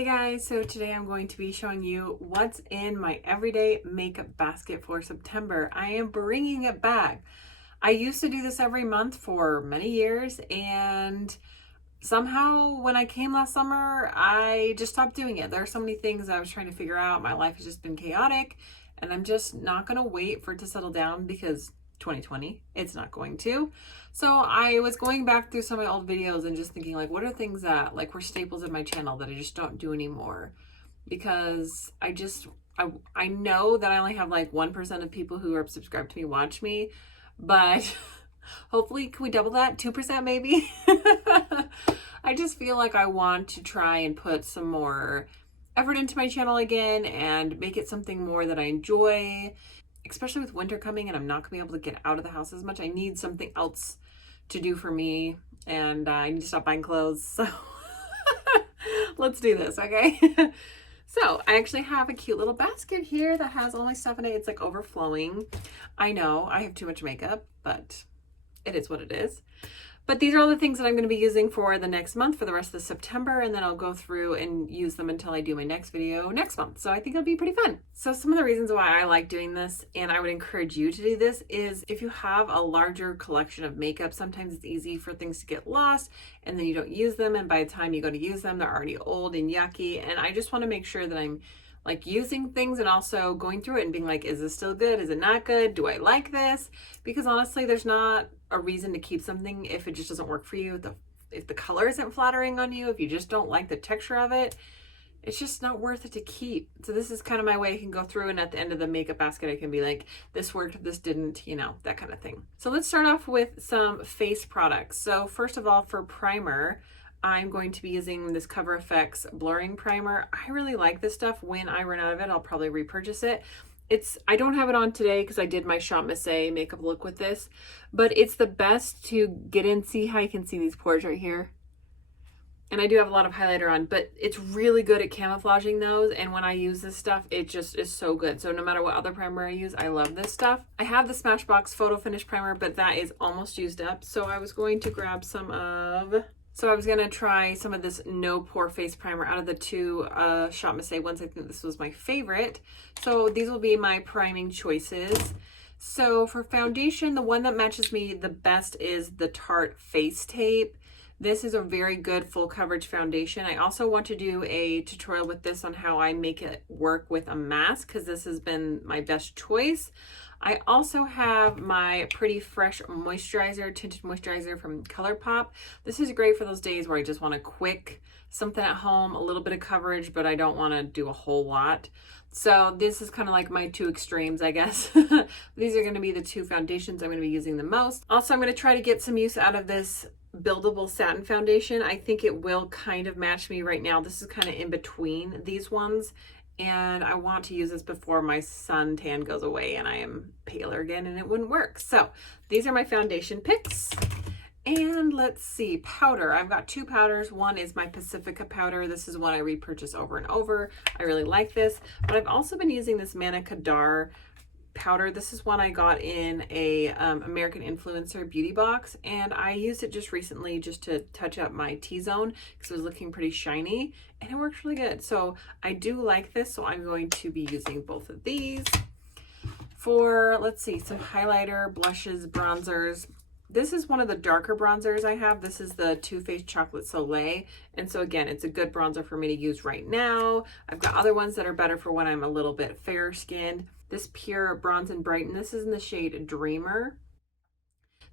Hey guys, so today I'm going to be showing you what's in my everyday makeup basket for September. I am bringing it back. I used to do this every month for many years, and somehow when I came last summer, I just stopped doing it. There are so many things I was trying to figure out. My life has just been chaotic, and I'm just not going to wait for it to settle down because 2020, it's not going to. So I was going back through some of my old videos and just thinking, like, what are things that like were staples in my channel that I just don't do anymore? Because I know that I only have like 1% of people who are subscribed to me watch me, but hopefully can we double that? 2% maybe? I just feel like I want to try and put some more effort into my channel again and make it something more that I enjoy, especially with winter coming and I'm not gonna be able to get out of the house as much. I need something else to do for me, and I need to stop buying clothes. So let's do this, okay? So I actually have a cute little basket here that has all my stuff in it. It's like overflowing. I know I have too much makeup, but it is what it is. But these are all the things that I'm going to be using for the next month, for the rest of September, and then I'll go through and use them until I do my next video next month. So I think it'll be pretty fun. So some of the reasons why I like doing this, and I would encourage you to do this, is if you have a larger collection of makeup, sometimes it's easy for things to get lost and then you don't use them, and by the time you go to use them, they're already old and yucky. And I just want to make sure that I'm like using things and also going through it and being like, is this still good? Is it not good? Do I like this? Because honestly, there's not a reason to keep something if it just doesn't work for you. If the color isn't flattering on you, if you just don't like the texture of it, it's just not worth it to keep. So this is kind of my way I can go through, and at the end of the makeup basket, I can be like, this worked, this didn't, you know, that kind of thing. So let's start off with some face products. So first of all, for primer, I'm going to be using this Cover FX blurring primer. I really like this stuff. When I run out of it, I'll probably repurchase it. I don't have it on today because I did my Shop Miss A makeup look with this, but it's the best to get in. See how you can see these pores right here? And I do have a lot of highlighter on, but it's really good at camouflaging those. And when I use this stuff, it just is so good. So no matter what other primer I use, I love this stuff. I have the Smashbox Photo Finish Primer, but that is almost used up. So I was going to grab I was gonna try some of this No Pore Face Primer out of the two Shop Miss A ones. I think this was my favorite. So these will be my priming choices. So for foundation, the one that matches me the best is the Tarte Face Tape. This is a very good full coverage foundation. I also want to do a tutorial with this on how I make it work with a mask, because this has been my best choice. I also have my Pretty Fresh moisturizer, tinted moisturizer from ColourPop. This is great for those days where I just want a quick something at home, a little bit of coverage, but I don't want to do a whole lot. So this is kind of like my two extremes, I guess. These are going to be the two foundations I'm going to be using the most. Also, I'm going to try to get some use out of this buildable satin foundation. I think it will kind of match me right now. This is kind of in between these ones, and I want to use this before my suntan goes away and I am paler again and it wouldn't work. So these are my foundation picks. And let's see, powder. I've got two powders. One is my Pacifica powder. This is one I repurchase over and over. I really like this, but I've also been using this Manna Kadar powder. This is one I got in a American Influencer beauty box, and I used it just recently just to touch up my T-zone because it was looking pretty shiny, and it works really good. So I do like this, so I'm going to be using both of these. For, let's see, some highlighter, blushes, bronzers. This is one of the darker bronzers I have. This is the Too Faced Chocolate Soleil. And so again, it's a good bronzer for me to use right now. I've got other ones that are better for when I'm a little bit fairer skinned. This Pure Bronze and Brighten, this is in the shade Dreamer.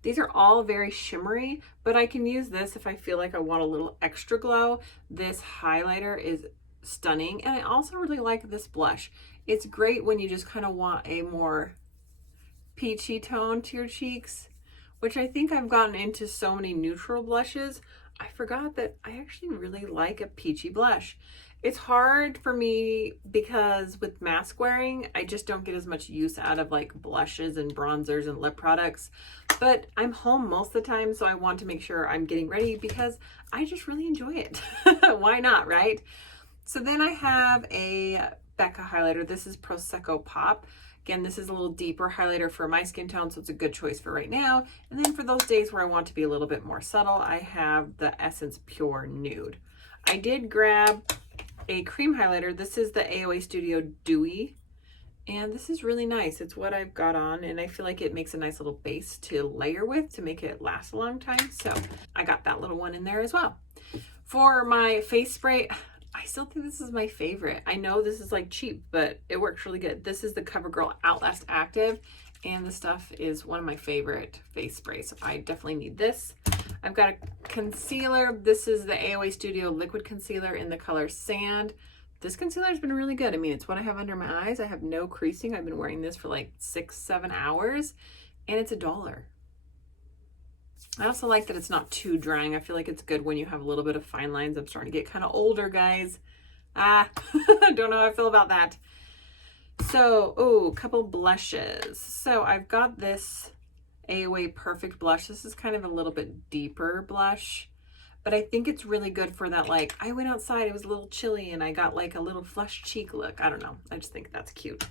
These are all very shimmery, but I can use this if I feel like I want a little extra glow. This highlighter is stunning. And I also really like this blush. It's great when you just kind of want a more peachy tone to your cheeks, which I think I've gotten into so many neutral blushes. I forgot that I actually really like a peachy blush. It's hard for me because with mask wearing, I just don't get as much use out of like blushes and bronzers and lip products. But I'm home most of the time, so I want to make sure I'm getting ready because I just really enjoy it. Why not, right? So then I have a Becca highlighter. This is Prosecco Pop. Again, this is a little deeper highlighter for my skin tone, so it's a good choice for right now. And then for those days where I want to be a little bit more subtle, I have the Essence Pure Nude. I did grab a cream highlighter. This is the AOA Studio Dewy. And this is really nice. It's what I've got on, and I feel like it makes a nice little base to layer with to make it last a long time. So I got that little one in there as well. For my face spray, I still think this is my favorite. I know this is like cheap, but it works really good. This is the CoverGirl Outlast Active, and the stuff is one of my favorite face sprays. So I definitely need this. I've got a concealer. This is the AOA Studio Liquid Concealer in the color Sand. This concealer has been really good. I mean, it's what I have under my eyes. I have no creasing. I've been wearing this for like 6-7 hours, and it's $1. I also like that it's not too drying. I feel like it's good when you have a little bit of fine lines. I'm starting to get kind of older, guys. I don't know how I feel about that. So, a couple blushes. So I've got this AOA Perfect Blush. This is kind of a little bit deeper blush, but I think it's really good for that, like, I went outside, it was a little chilly, and I got like a little flush cheek look. I don't know. I just think that's cute.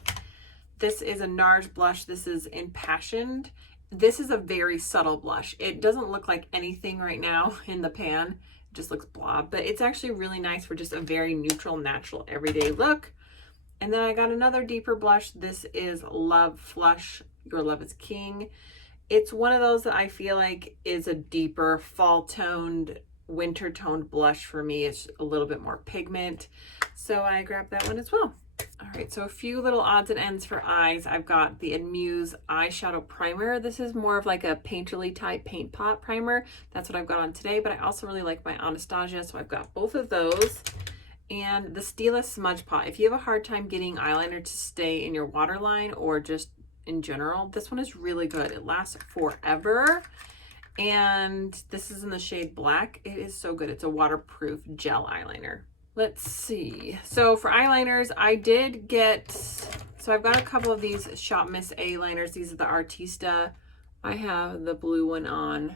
This is a NARS blush. This is Impassioned. This is a very subtle blush. It doesn't look like anything right now in the pan. It just looks blob, but it's actually really nice for just a very neutral, natural, everyday look. And then I got another deeper blush. This is Love Flush, Your Love is King. It's one of those that I feel like is a deeper fall toned, winter toned blush for me. It's a little bit more pigment, so I grabbed that one as well. All right, so a few little odds and ends for eyes. I've got the Amuse eyeshadow primer. This is more of like a painterly type paint pot primer. That's what I've got on today, but I also really like my Anastasia, so I've got both of those. And the Stila Smudge Pot. If you have a hard time getting eyeliner to stay in your waterline or just in general, this one is really good. It lasts forever. And this is in the shade Black. It is so good. It's a waterproof gel eyeliner. Let's see. So for eyeliners, I did get, so I've got a couple of these Shop Miss A liners. These are the Artista. I have the blue one on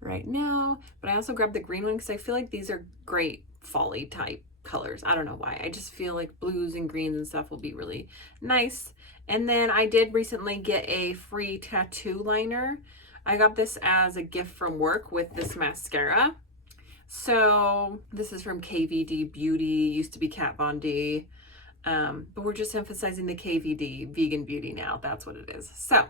right now, but I also grabbed the green one because I feel like these are great fall-y type colors. I don't know why. I just feel like blues and greens and stuff will be really nice. And then I did recently get a free tattoo liner. I got this as a gift from work with this mascara. So this is from KVD Beauty, used to be Kat Von D, but we're just emphasizing the KVD Vegan Beauty now. That's what it is. So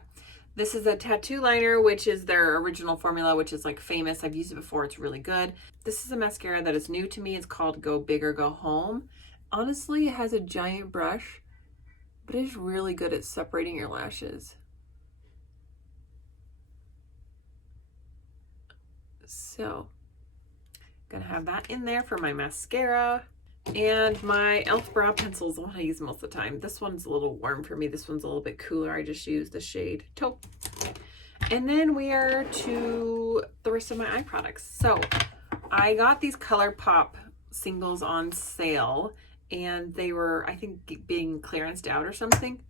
this is a tattoo liner, which is their original formula, which is like famous. I've used it before. It's really good. This is a mascara that is new to me. It's called Go Big or Go Home. Honestly, it has a giant brush, but it's really good at separating your lashes. So gonna have that in there for my mascara. And my e.l.f. brow pencil is the one I use most of the time. This one's a little warm for me. This one's a little bit cooler. I just use the shade Taupe. And then we are to the rest of my eye products. So I got these ColourPop singles on sale, and they were, I think, being clearanced out or something.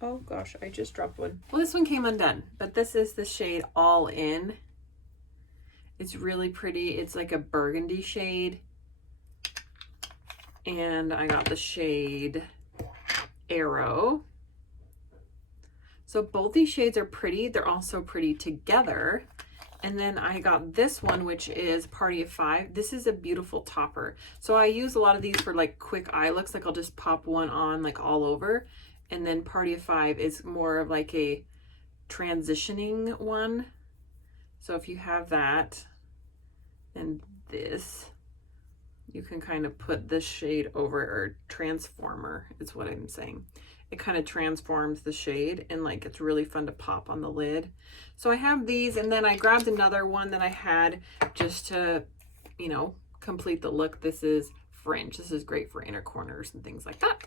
Oh gosh, I just dropped one. Well, this one came undone, but this is the shade All In. It's really pretty. It's like a burgundy shade. And I got the shade Arrow. So both these shades are pretty. They're also pretty together. And then I got this one, which is Party of Five. This is a beautiful topper. So I use a lot of these for like quick eye looks. Like I'll just pop one on like all over. And then Party of Five is more of like a transitioning one. So if you have that and this, you can kind of put this shade over, or transformer is what I'm saying. It kind of transforms the shade, and like it's really fun to pop on the lid. So I have these, and then I grabbed another one that I had just to, you know, complete the look. This is Fringe. This is great for inner corners and things like that.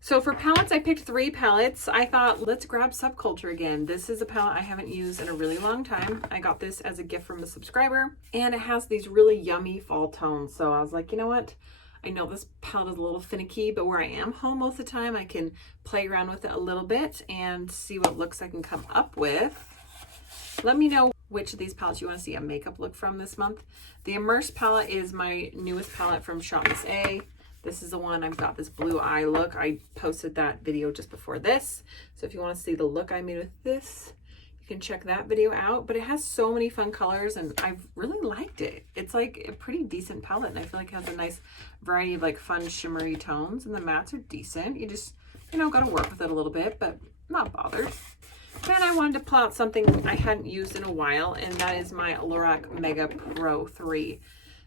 So for palettes, I picked 3 palettes. I thought, let's grab Subculture again. This is a palette I haven't used in a really long time. I got this as a gift from a subscriber, and it has these really yummy fall tones. So I was like, you know what? I know this palette is a little finicky, but where I am home most of the time, I can play around with it a little bit and see what looks I can come up with. Let me know which of these palettes you want to see a makeup look from this month. The Immerse palette is my newest palette from Shop Miss A. This is the one, I've got this blue eye look. I posted that video just before this. So if you want to see the look I made with this, you can check that video out. But it has so many fun colors and I've really liked it. It's like a pretty decent palette and I feel like it has a nice variety of like fun shimmery tones, and the mattes are decent. You just, you know, got to work with it a little bit, but not bothered. Then I wanted to pull out something I hadn't used in a while, and that is my Lorac Mega Pro 3.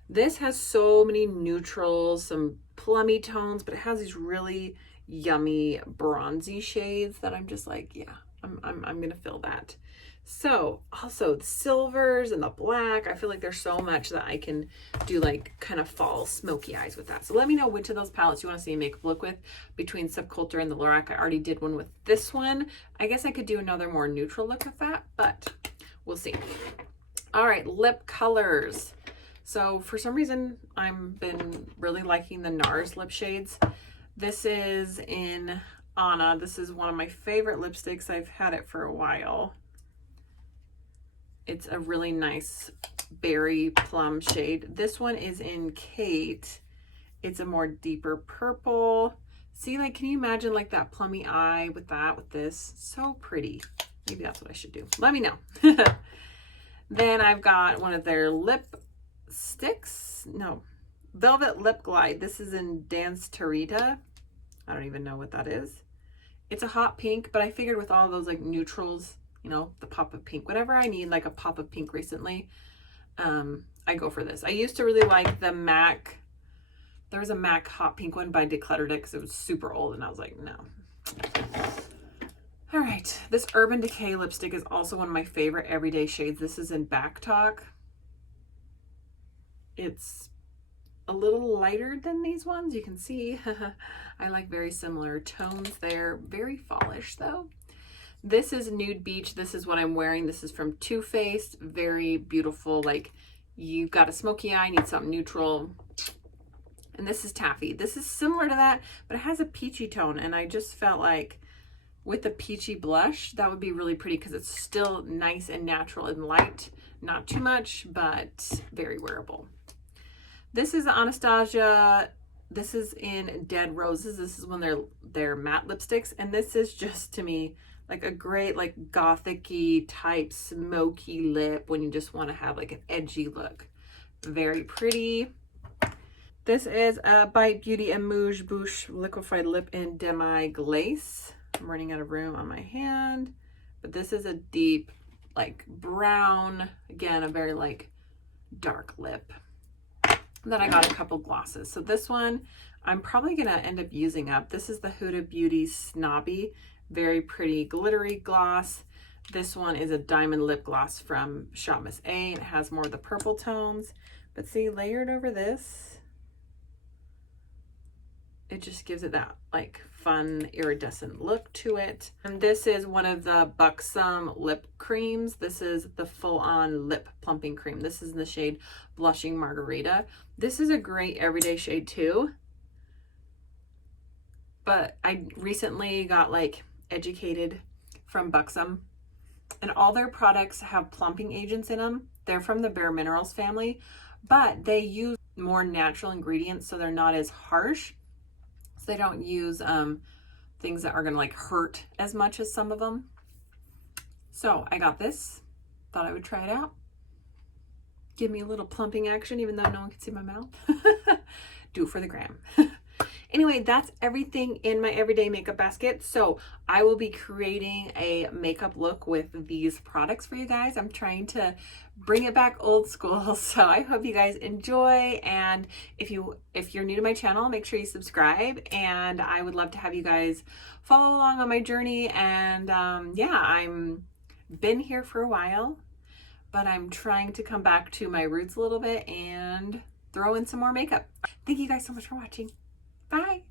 This has so many neutrals, some plummy tones, but it has these really yummy bronzy shades that I'm just like, yeah, I'm gonna fill that. So also the silvers and the black, I feel like there's so much that I can do like kind of fall smoky eyes with that. So let me know which of those palettes you want to see a makeup look with between Subculture and the Lorac. I already did one with this one. I guess I could do another more neutral look with that, but we'll see. All right, lip colors. So for some reason, I've been really liking the NARS lip shades. This is in Anna. This is one of my favorite lipsticks. I've had it for a while. It's a really nice berry plum shade. This one is in Kate. It's a more deeper purple. See, like, can you imagine like that plummy eye with that, with this? So pretty. Maybe that's what I should do. Let me know. Then I've got one of their lip sticks. No, Velvet Lip Glide. This is in Dance Tarita. I don't even know what that is. It's a hot pink, but I figured with all those like neutrals, you know, the pop of pink, whatever I need like a pop of pink recently, I go for this. I used to really like the MAC. There was a MAC hot pink one, but I decluttered it because it was super old and I was like, no. All right, this Urban Decay lipstick is also one of my favorite everyday shades. This is in Back Talk. It's a little lighter than these ones. You can see I like very similar tones there. Very fallish though. This is Nude Beach. This is what I'm wearing. This is from Too Faced. Very beautiful. Like, you've got a smoky eye, need something neutral. And this is Taffy. This is similar to that, but it has a peachy tone. And I just felt like with the peachy blush, that would be really pretty because it's still nice and natural and light. Not too much, but very wearable. This is Anastasia. This is in Dead Roses. This is one of their matte lipsticks. And this is just, to me, like a great like gothic-y type smoky lip when you just want to have like an edgy look. Very pretty. This is a Bite Beauty Amuse Bouche liquefied lip in Demi Glace. I'm running out of room on my hand, but this is a deep like brown, again a very like dark lip. Then I got a couple glosses. So this one I'm probably gonna end up using up. This is the Huda Beauty Snobby. Very pretty glittery gloss. This one is a diamond lip gloss from Shop Miss A. It has more of the purple tones, but see, layered over this, it just gives it that like fun iridescent look to it. And this is one of the Buxom lip creams. This is the full-on lip plumping cream. This is in the shade Blushing Margarita. This is a great everyday shade too, but I recently got like educated from Buxom, and all their products have plumping agents in them. They're from the Bare Minerals family, but they use more natural ingredients, so they're not as harsh. So they don't use things that are gonna like hurt as much as some of them. So I got this, thought I would try it out. Give me a little plumping action, even though no one can see my mouth. Do it for the gram. Anyway, that's everything in my everyday makeup basket. So I will be creating a makeup look with these products for you guys. I'm trying to bring it back old school. So I hope you guys enjoy. And if you're new to my channel, make sure you subscribe. And I would love to have you guys follow along on my journey. And yeah, I'm been here for a while, but I'm trying to come back to my roots a little bit and throw in some more makeup. Thank you guys so much for watching. Bye.